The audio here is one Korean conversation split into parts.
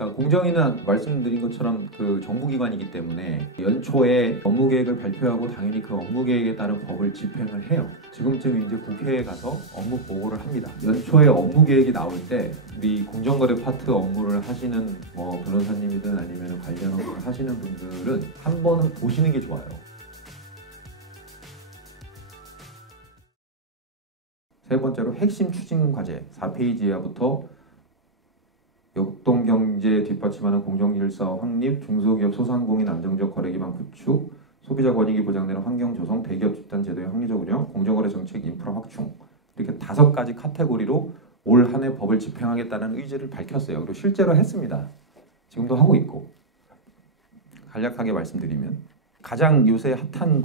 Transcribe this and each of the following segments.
그러니까 공정위는 말씀드린 것처럼 그 정부기관이기 때문에 연초에 업무계획을 발표하고 당연히 그 업무계획에 따른 법을 집행을 해요. 지금쯤 이제 국회에 가서 업무 보고를 합니다. 연초에 업무계획이 나올 때 우리 공정거래 파트 업무를 하시는 뭐 변호사님이든 아니면 관련 업무를 하시는 분들은 한 번은 보시는 게 좋아요. 세 번째로 핵심 추진 과제 4페이지 이하부터 역동경제 뒷받침하는 공정질서 확립, 중소기업 소상공인 안정적 거래기반 구축, 소비자 권익이 보장되는 환경 조성, 대기업 집단 제도의 합리적 운영, 공정거래 정책 인프라 확충 이렇게 5가지 카테고리로 올 한 해 법을 집행하겠다는 의지를 밝혔어요. 그리고 실제로 했습니다. 지금도 하고 있고. 간략하게 말씀드리면 가장 요새 핫한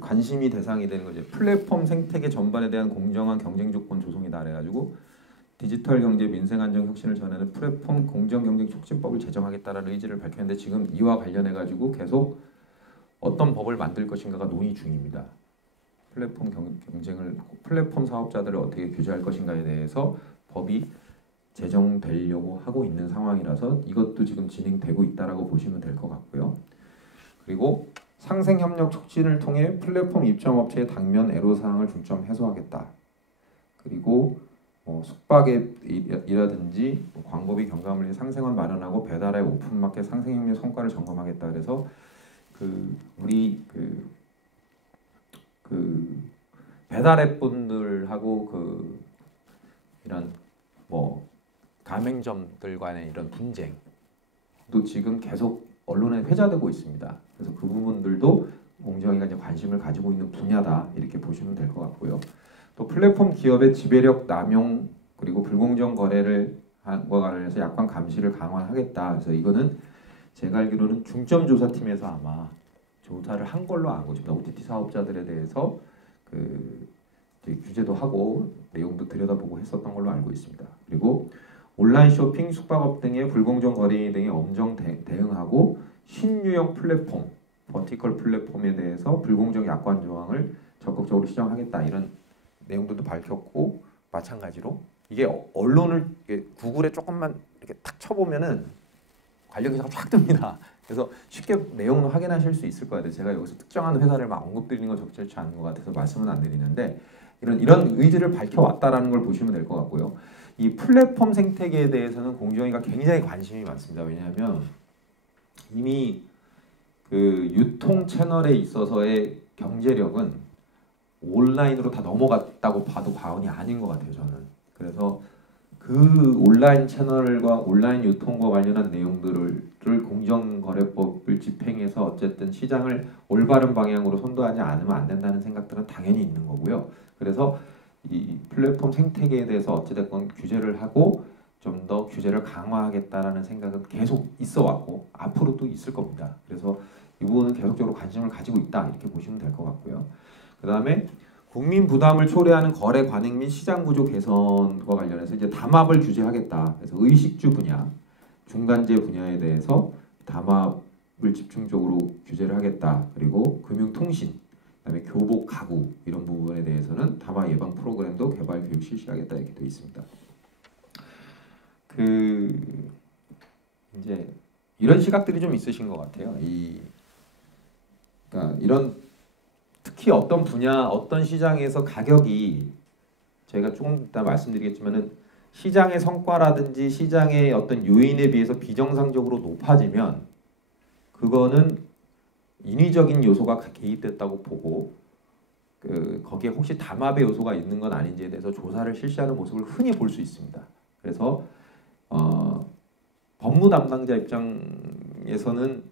관심이 대상이 되는 거죠. 플랫폼 생태계 전반에 대한 공정한 경쟁 조건 조성이다 그래가지고 디지털 경제 민생 안정 혁신을 전하는 플랫폼 공정 경쟁 促진법을 제정하겠다는 의지를 밝혔는데 지금 이와 관련해 가지고 계속 어떤 법을 만들 것인가가 논의 중입니다. 플랫폼 사업자들을 어떻게 규제할 것인가에 대해서 법이 제정되려고 하고 있는 상황이라서 이것도 지금 진행되고 있다라고 보시면 될 것 같고요. 그리고 상생협력 촉진을 통해 플랫폼 입점업체의 당면 애로사항을 중점 해소하겠다. 그리고 숙박앱이라든지 광고비 경감을 상생원 마련하고 배달앱 오픈마켓 상생협력 성과를 점검하겠다. 그래서 우리 배달앱 분들하고 이런 가맹점들 간의 이런 분쟁도 지금 계속 언론에 회자되고 있습니다. 그래서 그 부분들도 공정위가 이제 관심을 가지고 있는 분야다 이렇게 보시면 될 것 같고요. 또 플랫폼 기업의 지배력 남용 그리고 불공정 거래를 과 관련해서 약관 감시를 강화하겠다. 그래서 이거는 제가 알기로는 중점조사팀에서 아마 조사를 한 걸로 알고 있습니다. OTT 사업자들에 대해서 규제도 하고 내용도 들여다보고 했었던 걸로 알고 있습니다. 그리고 온라인 쇼핑, 숙박업 등의 불공정 거래 등에 엄정 대응하고 신유형 플랫폼, 버티컬 플랫폼에 대해서 불공정 약관 조항을 적극적으로 시정하겠다. 이런 내용들도 밝혔고 마찬가지로 이게 언론을 구글에 조금만 이렇게 탁 쳐보면은 관련 기사가 쫙 뜹니다. 그래서 쉽게 내용을 확인하실 수 있을 거예요. 제가 여기서 특정한 회사를 막 언급드리는 건 적절치 않은 것 같아서 말씀은 안 드리는데 이런 의지를 밝혀왔다라는 걸 보시면 될 것 같고요. 이 플랫폼 생태계에 대해서는 공정위가 굉장히 관심이 많습니다. 왜냐하면 이미 유통 채널에 있어서의 경제력은 온라인으로 다 넘어갔다고 봐도 과언이 아닌 것 같아요. 저는. 그래서 그 온라인 채널과 온라인 유통과 관련한 내용들을 공정거래법을 집행해서 어쨌든 시장을 올바른 방향으로 선도하지 않으면 안 된다는 생각들은 당연히 있는 거고요. 그래서 이 플랫폼 생태계에 대해서 어찌됐건 규제를 하고 좀 더 규제를 강화하겠다라는 생각은 계속 있어 왔고 앞으로도 있을 겁니다. 그래서 이 부분은 계속적으로 관심을 가지고 있다 이렇게 보시면 될 것 같고요. 그 다음에 국민 부담을 초래하는 거래 관행 및 시장 구조 개선과 관련해서 이제 담합을 규제하겠다. 그래서 의식주 분야, 중간재 분야에 대해서 담합을 집중적으로 규제를 하겠다. 그리고 금융통신, 그다음에 교복, 가구 이런 부분에 대해서는 담합 예방 프로그램도 개발 교육 실시하겠다 이렇게 되어 있습니다. 이제 이런 시각들이 좀 있으신 것 같아요. 그러니까 이런 특히 어떤 분야, 어떤 시장에서 가격이 저희가 조금 이따 말씀드리겠지만은 시장의 성과라든지 시장의 어떤 요인에 비해서 비정상적으로 높아지면 그거는 인위적인 요소가 개입됐다고 보고 거기에 혹시 담합의 요소가 있는 건 아닌지에 대해서 조사를 실시하는 모습을 흔히 볼 수 있습니다. 그래서 법무 담당자 입장에서는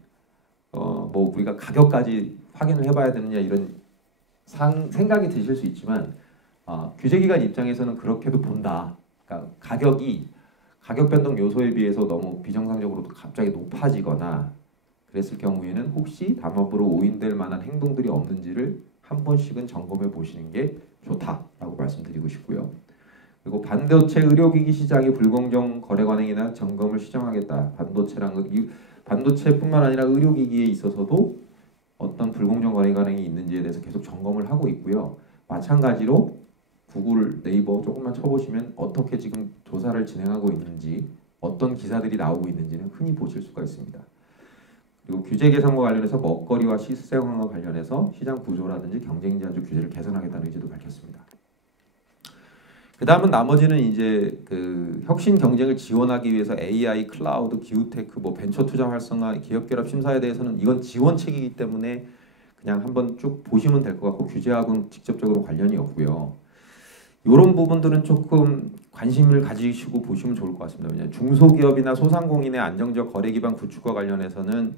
우리가 가격까지 확인을 해봐야 되느냐 이런 생각이 드실 수 있지만 규제기관 입장에서는 그렇게도 본다. 그러니까 가격 변동 요소에 비해서 너무 비정상적으로 갑자기 높아지거나 그랬을 경우에는 혹시 담합으로 오인될 만한 행동들이 없는지를 한 번씩은 점검해 보시는 게 좋다라고 말씀드리고 싶고요. 그리고 반도체 의료기기 시장의 불공정 거래 관행이나 점검을 시정하겠다. 반도체뿐만 아니라 의료기기에 있어서도 어떤 불공정 거래 관행이 있는지에 대해서 계속 점검을 하고 있고요. 마찬가지로 구글, 네이버 조금만 쳐보시면 어떻게 지금 조사를 진행하고 있는지 어떤 기사들이 나오고 있는지는 흔히 보실 수가 있습니다. 그리고 규제 개선과 관련해서 먹거리와 시세상과 관련해서 시장 구조라든지 경쟁 제한적 규제를 개선하겠다는 의지도 밝혔습니다. 그 다음은 나머지는 이제 그 혁신 경쟁을 지원하기 위해서 AI, 클라우드, 기후테크, 뭐 벤처 투자 활성화, 기업 결합 심사에 대해서는 이건 지원책이기 때문에 그냥 한번 쭉 보시면 될 것 같고 규제하고는 직접적으로 관련이 없고요. 이런 부분들은 조금 관심을 가지시고 보시면 좋을 것 같습니다. 왜냐하면 중소기업이나 소상공인의 안정적 거래 기반 구축과 관련해서는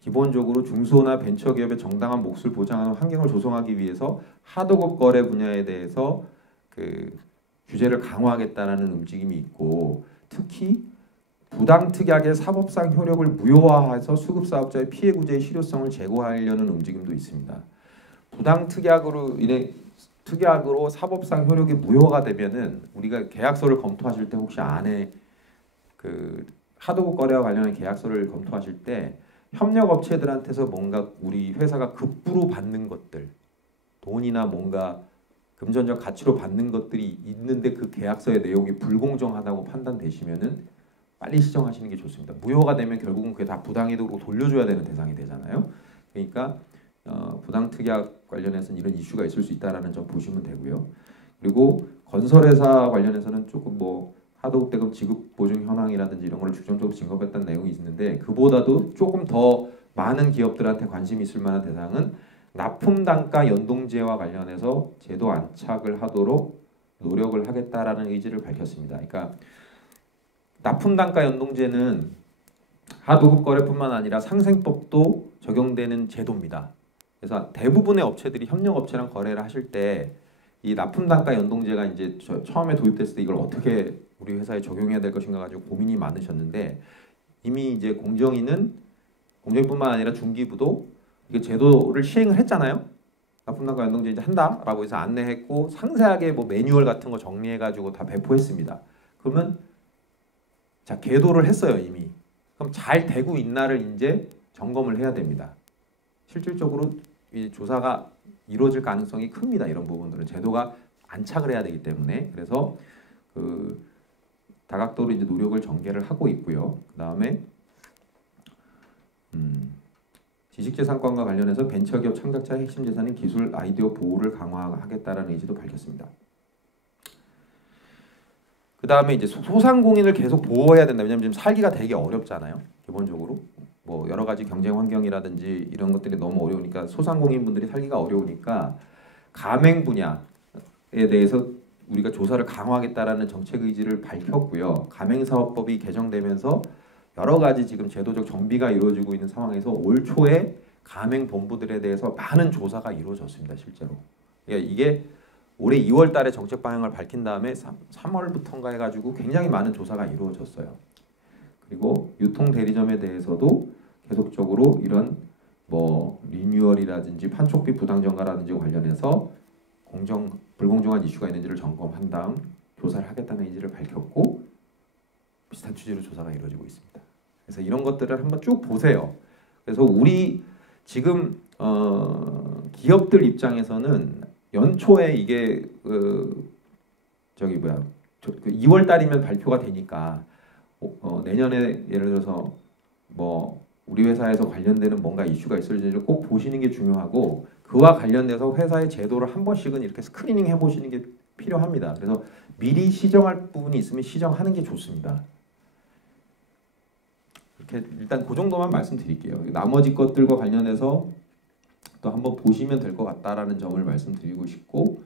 기본적으로 중소나 벤처기업의 정당한 몫을 보장하는 환경을 조성하기 위해서 하도급 거래 분야에 대해서 그 규제를 강화하겠다는 움직임이 있고 특히 부당특약의 사법상 효력을 무효화해서 수급사업자의 피해 구제의 실효성을 제고하려는 움직임도 있습니다. 부당특약으로 특약으로 사법상 효력이 무효가 되면은 우리가 계약서를 검토하실 때 혹시 안에 그 하도급 거래와 관련한 계약서를 검토하실 때 협력업체들한테서 뭔가 우리 회사가 급부로 받는 것들 돈이나 뭔가 금전적 가치로 받는 것들이 있는데 그 계약서의 내용이 불공정하다고 판단되시면은 빨리 시정하시는 게 좋습니다. 무효가 되면 결국은 그게 다 부당이득으로 돌려줘야 되는 대상이 되잖아요. 그러니까 부당특약 관련해서는 이런 이슈가 있을 수 있다라는 점 보시면 되고요. 그리고 건설회사 관련해서는 조금 뭐 하도급 대금 지급 보증 현황이라든지 이런 걸 중점적으로 진급했다는 내용이 있는데 그보다도 조금 더 많은 기업들한테 관심이 있을 만한 대상은 납품 단가 연동제와 관련해서 제도 안착을 하도록 노력을 하겠다라는 의지를 밝혔습니다. 그러니까 납품 단가 연동제는 하도급 거래뿐만 아니라 상생법도 적용되는 제도입니다. 그래서 대부분의 업체들이 협력업체랑 거래를 하실 때 이 납품 단가 연동제가 이제 처음에 도입됐을 때 이걸 어떻게 우리 회사에 적용해야 될 것인가 가지고 고민이 많으셨는데 이미 이제 공정위뿐만 아니라 중기부도 이게 제도를 시행을 했잖아요. 납품 단가 연동제 이제 한다라고 해서 안내했고 상세하게 뭐 매뉴얼 같은 거 정리해가지고 다 배포했습니다. 그러면 자 계도를 했어요 이미. 그럼 잘 되고 있나를 이제 점검을 해야 됩니다. 실질적으로 이 조사가 이루어질 가능성이 큽니다. 이런 부분들은 제도가 안착을 해야 되기 때문에 그래서 그 다각도로 이제 노력을 전개를 하고 있고요. 그 다음에 지식재산권과 관련해서 벤처기업 창작자의 핵심 재산인 기술 아이디어 보호를 강화하겠다라는 의지도 밝혔습니다. 그 다음에 이제 소상공인을 계속 보호해야 된다. 왜냐하면 지금 살기가 되게 어렵잖아요. 기본적으로 뭐 여러 가지 경쟁 환경이라든지 이런 것들이 너무 어려우니까 소상공인 분들이 살기가 어려우니까 가맹 분야에 대해서 우리가 조사를 강화하겠다라는 정책 의지를 밝혔고요. 가맹사업법이 개정되면서 여러 가지 지금 제도적 정비가 이루어지고 있는 상황에서 올 초에 가맹 본부들에 대해서 많은 조사가 이루어졌습니다. 실제로. 그러니까 이게 올해 2월 달에 정책 방향을 밝힌 다음에 3월부터인가 해가지고 굉장히 많은 조사가 이루어졌어요. 그리고 유통 대리점에 대해서도 계속적으로 이런 뭐 리뉴얼이라든지 판촉비 부당 전가라든지 관련해서 불공정한 이슈가 있는지를 점검한 다음 조사를 하겠다는 의지를 밝혔고 비슷한 취지로 조사가 이루어지고 있습니다. 그래서 이런 것들을 한번 쭉 보세요. 그래서 우리 지금 기업들 입장에서는 연초에 이게 2월 달이면 발표가 되니까 내년에 예를 들어서 뭐 우리 회사에서 관련되는 뭔가 이슈가 있을지를 꼭 보시는 게 중요하고 그와 관련돼서 회사의 제도를 한 번씩은 이렇게 스크리닝 해보시는 게 필요합니다. 그래서 미리 시정할 부분이 있으면 시정하는 게 좋습니다. 이렇게 일단 그 정도만 말씀드릴게요. 나머지 것들과 관련해서 또 한번 보시면 될 것 같다라는 점을 말씀드리고 싶고